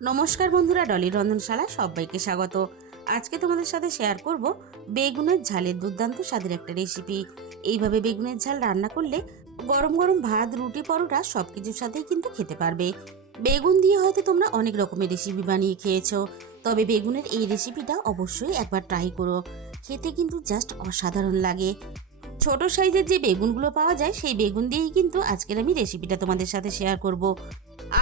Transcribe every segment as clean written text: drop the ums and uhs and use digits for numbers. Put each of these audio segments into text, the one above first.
নমস্কার বন্ধুরা, ডলি রন্ধনশালায় সবাইকে স্বাগত। আজকে তোমাদের সাথে শেয়ার করব বেগুনের ঝালের দুর্দান্ত স্বাদের একটা রেসিপি। এইভাবে বেগুনের ঝাল রান্না করলে গরম গরম ভাত, রুটি, পরোটা সব কিছুর সাথেই কিন্তু খেতে পারবে। বেগুন দিয়ে হয়তো তোমরা অনেক রকমের রেসিপি বানিয়ে খেয়েছো, তবে বেগুনের এই রেসিপিটা অবশ্যই একবার ট্রাই করো। খেতে কিন্তু জাস্ট অসাধারণ লাগে। ছোট সাইজের যে বেগুনগুলো পাওয়া যায় সেই বেগুন দিয়েই কিন্তু আজকের আমি রেসিপিটা তোমাদের সাথে শেয়ার করব।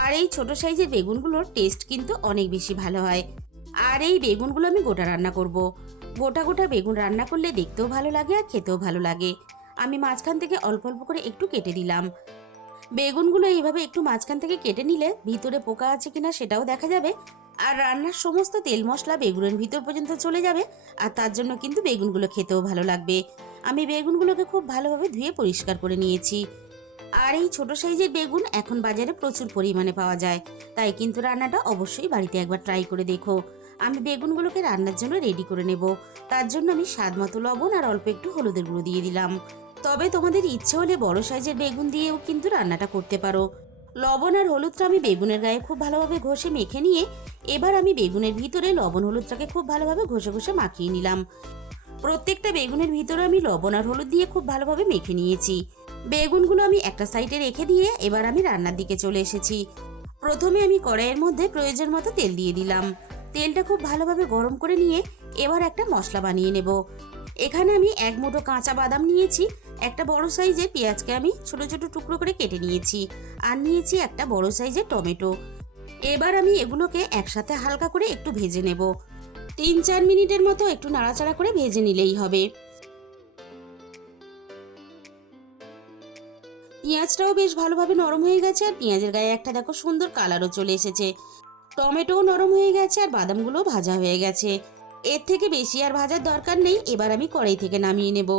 আর এই ছোট সাইজের বেগুনগুলোর টেস্ট কিন্তু অনেক বেশি ভালো হয়। আর এই বেগুনগুলো আমি গোটা রান্না করব। গোটা গোটা বেগুন রান্না করলে দেখতেও ভালো লাগে আর খেতেও ভালো লাগে। আমি মাঝখান থেকে অল্প অল্প করে একটু কেটে দিলাম। বেগুনগুলো এইভাবে একটু মাঝখান থেকে কেটে নিলে ভিতরে পোকা আছে কিনা সেটাও দেখা যাবে, আর রান্নার সমস্ত তেল মশলা বেগুনের ভিতর পর্যন্ত চলে যাবে। আর তার জন্য কিন্তু বেগুনগুলো খেতেও ভালো লাগবে। আমি বেগুনগুলোকে খুব ভালোভাবে ধুয়ে পরিষ্কার করে নিয়েছি। আর এই ছোট সাইজের বেগুন এখন বাজারে প্রচুর পরিমাণে পাওয়া যায়, তাই কিন্তু রান্নাটা অবশ্যই বাড়িতে একবার ট্রাই করে দেখো। আমি বেগুনগুলোকে রান্নার জন্য রেডি করে নেব। তার জন্য আমি স্বাদ মতো লবণ আর অল্প একটু হলুদের গুঁড়ো দিয়ে দিলাম। তবে তোমাদের ইচ্ছে হলে বড় সাইজের বেগুন দিয়েও কিন্তু রান্নাটা করতে পারো। লবণ আর হলুদটা আমি বেগুনের গায়ে খুব ভালোভাবে ঘষে মেখে নিয়ে এবার আমি বেগুনের ভিতরে লবণ হলুদটাকে খুব ভালোভাবে ঘষে ঘষে মাখিয়ে নিলাম। প্রত্যেকটা বেগুনের ভিতরে আমি লবণ আর হলুদ দিয়ে খুব ভালোভাবে মেখে নিয়েছি। বেগুনগুলো আমি একটা সাইডে রেখে দিয়ে এবার আমি রান্নার দিকে চলে এসেছি। প্রথমে আমি কড়াইয়ের মধ্যে প্রয়োজন মতো তেল দিয়ে দিলাম। তেলটা খুব ভালোভাবে গরম করে নিয়ে এবার একটা মশলা বানিয়ে নেব। এখানে আমি এক মুঠো কাঁচা বাদাম নিয়েছি, একটা বড় সাইজের পেঁয়াজকে আমি ছোট ছোট টুকরো করে কেটে নিয়েছি, আর নিয়েছি একটা বড় সাইজের টমেটো। এবার আমি এগুলোকে একসাথে হালকা করে একটু ভেজে নেব। 3-4 মিনিটের মতো একটু নাড়াচাড়া করে ভেজে নিলেই হবে। পেঁয়াজটাও বেশ ভালোভাবে নরম হয়ে গেছে, আর পেঁয়াজের গায়ে একটা দেখো সুন্দর কালারও চলে এসেছে। টমেটোও নরম হয়ে গেছে আর বাদামগুলোও ভাজা হয়ে গেছে। এর থেকে বেশি আর ভাজার দরকার নেই। এবার আমি কড়াই থেকে নামিয়ে নেব।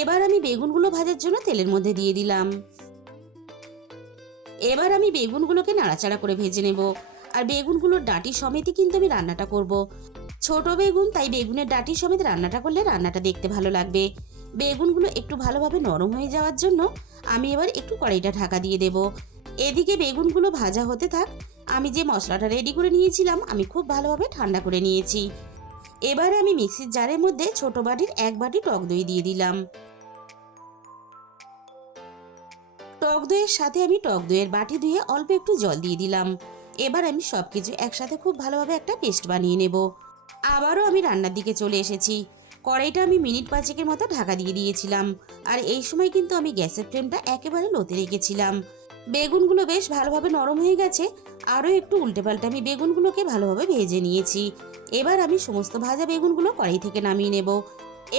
এবার আমি বেগুনগুলো ভাজার জন্য তেলের মধ্যে দিয়ে দিলাম। এবার আমি বেগুনগুলোকে নাড়াচাড়া করে ভেজে নেব। আর বেগুনগুলোর ডাঁটি সমেতই কিন্তু আমি রান্নাটা করব। ছোট বেগুন, তাই বেগুনের ডাঁটি সমেত রান্নাটা করলে রান্নাটা দেখতে ভালো লাগবে। বেগুনগুলো একটু ভালোভাবে নরম হয়ে যাওয়ার জন্য আমি এবার একটু কড়াইটা ঢাকা দিয়ে দেব। এদিকে বেগুনগুলো ভাজা হতে থাক। আমি যে মশলাটা রেডি করে নিয়েছিলাম আমি খুব ভালোভাবে ঠান্ডা করে নিয়েছি। এবার আমি মিক্সির জারের মধ্যে ছোট বাটির 1 বাটি টক দই দিয়ে দিলাম। টক দইয়ের সাথে আমি টক দইয়ের বাটি ধুয়ে অল্প একটু জল দিয়ে দিলাম। এবার আমি সবকিছু একসাথে খুব ভালোভাবে একটা পেস্ট বানিয়ে নেব। আবারও আমি রান্নার দিকে চলে এসেছি। কড়াইটা আমি মিনিট 5-এর মতো ঢাকা দিয়ে দিয়েছিলাম। আর এই সময় কিন্তু আমি গ্যাসের ফ্লেমটা একেবারে লোতে রেখেছিলাম। বেগুনগুলো বেশ ভালোভাবে নরম হয়ে গেছে। আরও একটু উল্টে পাল্টে আমি বেগুনগুলোকে ভালোভাবে ভেজে নিয়েছি। এবার আমি সমস্ত ভাজা বেগুনগুলো কড়াই থেকে নামিয়ে নেব।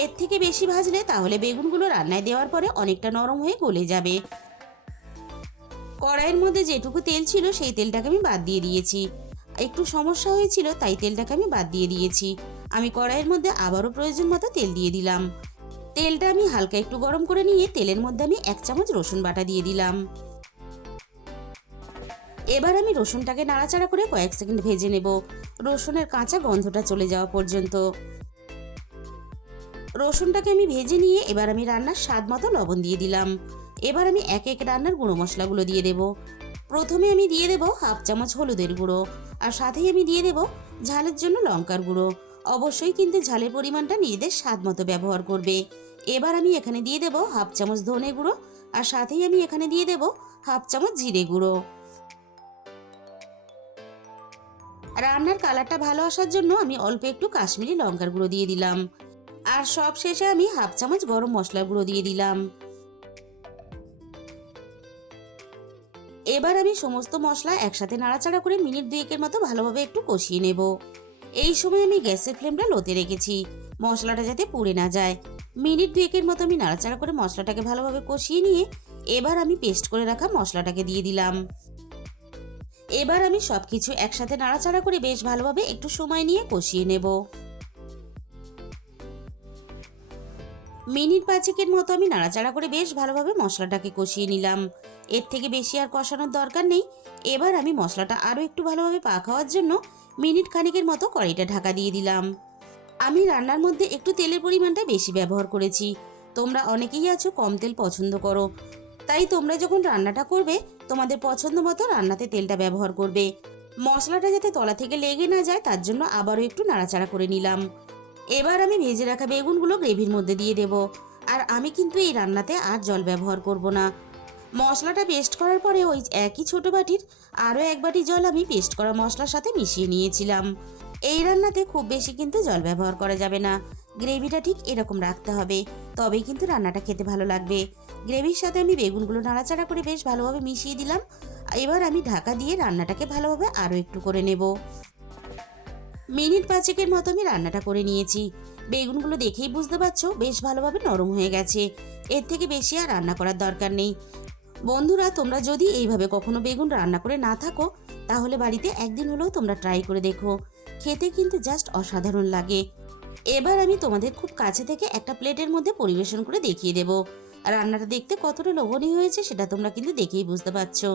এর থেকে বেশি ভাজলে তাহলে বেগুনগুলো রান্নায় দেওয়ার পরে অনেকটা নরম হয়ে গলে যাবে। কড়াইয়ের মধ্যে যেটুকু তেল ছিল সেই তেলটাকে আমি বাদ দিয়ে দিয়েছি। একটু সমস্যা হয়েছিল তাই তেলটাকে আমি বাদ দিয়ে দিয়েছি। আমি কড়াইয়ের মধ্যে আবারও প্রয়োজন মতো তেল দিয়ে দিলাম। তেলটা আমি হালকা একটু গরম করে নিয়ে তেলের মধ্যে আমি 1 চামচ রসুন বাটা দিয়ে দিলাম। এবার আমি রসুনটাকে নাড়াচাড়া করে কয়েক সেকেন্ড ভেজে নেব, রসুনের কাঁচা গন্ধটা চলে যাওয়া পর্যন্ত। রসুনটাকে আমি ভেজে নিয়ে এবার আমি রান্নার স্বাদ মতো লবণ দিয়ে দিলাম। এবার আমি এক এক রান্নার গুঁড়ো মশলাগুলো দিয়ে দেব। প্রথমে আমি দিয়ে দেব 1/2 চামচ হলুদের গুঁড়ো, আর সাথেই আমি দিয়ে দেব ঝালের জন্য লঙ্কার গুঁড়ো। অবশ্যই কিন্তু ঝালের পরিমাণটা নিজেদের স্বাদ মতো ব্যবহার করবে। এবার আমি এখানে দিয়ে দেব 1/2 চামচ ধনে গুঁড়ো, আর সাথেই আমি এখানে দিয়ে দেব 1/2 চামচ জিরে গুঁড়ো। রান্নার কালারটা ভালো আসার জন্য আমি অল্প একটু কাশ্মীরি লঙ্কার গুঁড়ো দিয়ে দিলাম। আর সব শেষে আমি 1/2 চামচ গরম মশলার গুঁড়ো দিয়ে দিলাম। এবার আমি সমস্ত মশলা একসাথে নাড়াচাড়া করে মিনিট 2-এর মতো ভালোভাবে একটু কষিয়ে নেব। এই সময় আমি গ্যাসের ফ্লেমটা লোতে রেখেছি, মশলাটা যাতে পুড়ে না যায়। মিনিট 2-এর মতো আমি নাড়াচাড়া করে মশলাটাকে ভালোভাবে কষিয়ে নিয়ে এবার আমি পেস্ট করে রাখা মশলাটাকে দিয়ে দিলাম। এবার আমি সবকিছু একসাথে নাড়াচাড়া করে বেশ ভালোভাবে একটু সময় নিয়ে কষিয়ে নেব। মিনিট 5-এর মতো আমি নাড়াচাড়া করে বেশ ভালোভাবে মশলাটাকে কষিয়ে নিলাম। এর থেকে বেশি আর কষানোর দরকার নেই। এবার আমি মশলাটা আরও একটু ভালোভাবে পাক হওয়ার জন্য মিনিট খানেকের মতো কড়াইটা ঢাকা দিয়ে দিলাম। আমি রান্নার মধ্যে একটু তেলের পরিমাণটা বেশি ব্যবহার করেছি। তোমরা অনেকেই আছো কম তেল পছন্দ করো, তাই তোমরা যখন রান্নাটা করবে তোমাদের পছন্দ মতো রান্নাতে তেলটা ব্যবহার করবে। মশলাটা যাতে তলা থেকে লেগে না যায় তার জন্য আবারও একটু নাড়াচাড়া করে নিলাম। এবার আমি ভেজে রাখা বেগুনগুলো গ্রেভির মধ্যে দিয়ে দেব। আর আমি কিন্তু এই রান্নাতে আর জল ব্যবহার করব না। মশলাটা পেস্ট করার পরে ওই একই ছোট বাটির আরও এক বাটি জল আমি পেস্ট করা মশলার সাথে মিশিয়ে নিয়েছিলাম। এই রান্নাতে খুব বেশি কিন্তু জল ব্যবহার করা যাবে না, গ্রেভিটা ঠিক এরকম রাখতে হবে, তবেই কিন্তু রান্নাটা খেতে ভালো লাগবে। গ্রেভির সাথে আমি বেগুনগুলো নাড়াচাড়া করে বেশ ভালোভাবে মিশিয়ে দিলাম। এবার আমি ঢাকা দিয়ে রান্নাটাকে ভালোভাবে আরও একটু করে নেব। মিনিট 5-এর মতো আমি রান্নাটা করে নিয়েছি। বেগুনগুলো দেখেই বুঝতে পারছো বেশ ভালোভাবে নরম হয়ে গেছে। এর থেকে বেশি আর রান্না করার দরকার নেই। বন্ধুরা, তোমরা যদি এইভাবে কখনো বেগুন রান্না করে না থাকো তাহলে বাড়িতে একদিন হলেও তোমরা ট্রাই করে দেখো, খেতে কিন্তু জাস্ট অসাধারণ লাগে। এবার আমি তোমাদের খুব কাছে থেকে একটা প্লেটের মধ্যে পরিবেশন করে দেখিয়ে দেব। রান্নাটা দেখতে কতটা লোভনীয় হয়েছে সেটা তোমরা কিন্তু দেখেই বুঝতে পারছো।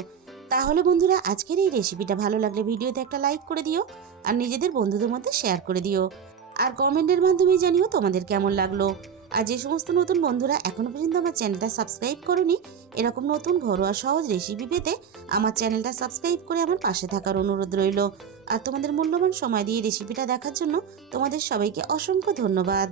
তাহলে বন্ধুরা, আজকের এই রেসিপিটা ভালো লাগলে ভিডিওতে একটা লাইক করে দিও, আর নিজেদের বন্ধুদের মধ্যে শেয়ার করে দিও, আর কমেন্টের মাধ্যমে জানিও তোমাদের কেমন লাগলো। আর যে সমস্ত নতুন বন্ধুরা এখনো পর্যন্ত আমার চ্যানেলটা সাবস্ক্রাইব করোনি, এরকম নতুন ঘরোয়া সহজ রেসিপি পেতে আমার চ্যানেলটা সাবস্ক্রাইব করে আমার পাশে থাকার অনুরোধ রইল। আর তোমাদের মূল্যবান সময় দিয়ে রেসিপিটা দেখার জন্য তোমাদের সবাইকে অসংখ্য ধন্যবাদ।